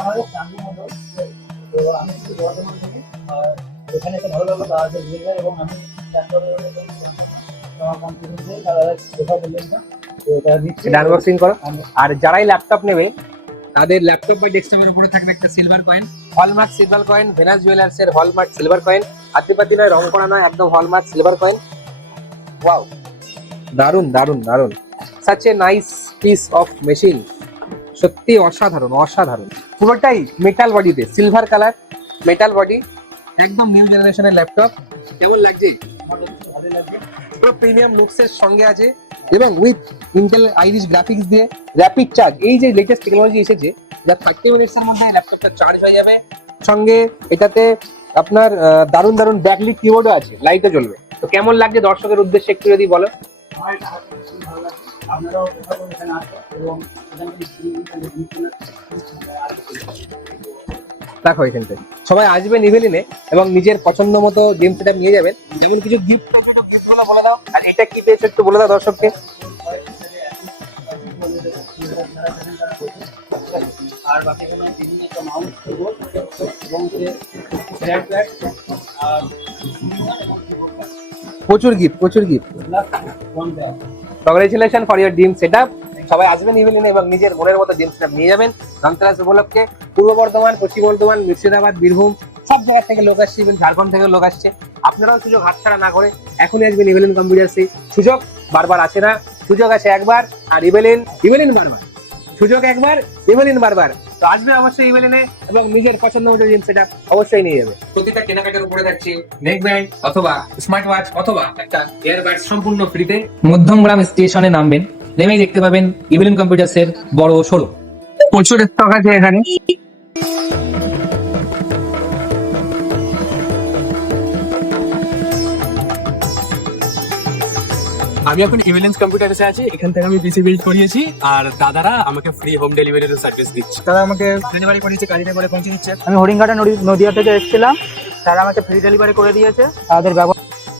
বাংলাদেশ গান্ধী মন্ডল। তো আমি কিন্তু বর্ধমান থেকে। আর এখানে এসে ভালো লাগলো তাদের বিহেভিয়ার, এবং আমি কনফিডেন্স তারা কথা বললেন না। তো এটা নিশ্চয়ই এটা আনবক্সিং করো। আমি- আর যারাই ল্যাপটপ নেবে তাদের ল্যাপটপ বা ডেস্কটপের উপরে থাকবে একটা silver coin, hallmark silver coin, Venus jewellers এর হলমার্ক সিলভার কয়েন। হাতিপাতি নয়, রং করা নয়, একদম হলমার্ক সিলভার কয়েন। ওয়াও, দারুন দারুন দারুন, such a nice piece of machine. সত্যি অসাধারণ অসাধারণ। পুরোটাই মেটাল বডিতে, সিলভার কালার মেটাল বডি, একদম নিউ জেনারেশনের ল্যাপটপ। কেমন লাগছে? ভালো লাগবে। পুরো প্রিমিয়াম লুকসের সঙ্গে আছে এবং উইথ ইন্টেল আইরিশ গ্রাফিক্স দিয়ে র্যাপিড চার্জ। এই যে লেটেস্ট টেকনোলজি এসেছে, যা 30 মিনিটস এর মধ্যে ল্যাপটপটা চার্জ হয়ে যাবে। সঙ্গে এটাতে আপনার দারুণ দারুণ ব্যাকলিট কিবোর্ডও আছে, লাইটও জ্বলবে। তো কেমন লাগছে দর্শকের উদ্দেশ্যে একটু যদি বলো। আমার এটা হাতে খুবই ভালো লাগছে। আপনারাও কোথাও করে এখানে আসবেন এবং এখানে দেখো এখান থেকে সবাই আসবেন ইভেলিনে এবং নিজের পছন্দ মতো গেম সেটআপ নিয়ে যাবেন। যেমন কিছু গিফট বলে দাও, আর এটা কি পেয়েছো একটু বলে দাও দর্শককে। আর বাকি কোনো বিভিন্ন একটা মাউস কিবোর্ড এবং ট্র্যাক প্যাড আর প্রচুর গিফট, প্রচুর gift. Congratulation for year dream setup. সবাই আসবেন ইভেলিনে এবং নিজের মনের মতো গেম সেটআপ নিয়ে যাবেন। ধনতেরাস উপলক্ষে পূর্ব বর্ধমান, পশ্চিম বর্ধমান, মুর্শিদাবাদ, বীরভূম সব জায়গা থেকে লোক আসছে, ইভেন ঝাড়খণ্ড থেকে লোক আসছে। আপনারাও সুযোগ হাতছাড়া না করে এখনই আসবেন ইভেলিন কম্পিউটার্সে। সুযোগ বারবার আসে না, সুযোগ আসে একবার। আর ইভেলিন বারবার, সুযোগ একবার, ইভেলিন বারবার। তো আসবে অবশ্যই ইভেলিনে এবং নিজের পছন্দ মতো গেম সেটআপ অবশ্যই নিয়ে যাবে। প্রতিটা কেনাকাটার উপরে থাকছে নেক ব্যান্ড অথবা স্মার্ট ওয়াচ অথবা একটা এয়ারবাড সম্পূর্ণ ফ্রিতে। মধ্যমগ্রাম স্টেশনে নামবেন, নেমেই দেখতে পাবেন ইভেলিন কম্পিউটার্সের বড় শোরুম। প্রচুর স্টক আছে এখানে। আমি এখন ইভিলেন্স কম্পিউটার্সে আছি। এখান থেকে আমি পিসি বিল্ড করিয়েছি আর দাদারা আমাকে ফ্রি হোম ডেলিভারির সার্ভিস দিচ্ছে। তারা আমাকে ডেলিভারি করেছে, গাড়িতে করে পৌঁছে দিচ্ছে। আমি হরিণঘাটা নদিয়া থেকে এসেছিলাম, তারা আমাকে ফ্রি ডেলিভারি করে দিয়েছে। তাদের ব্যবহার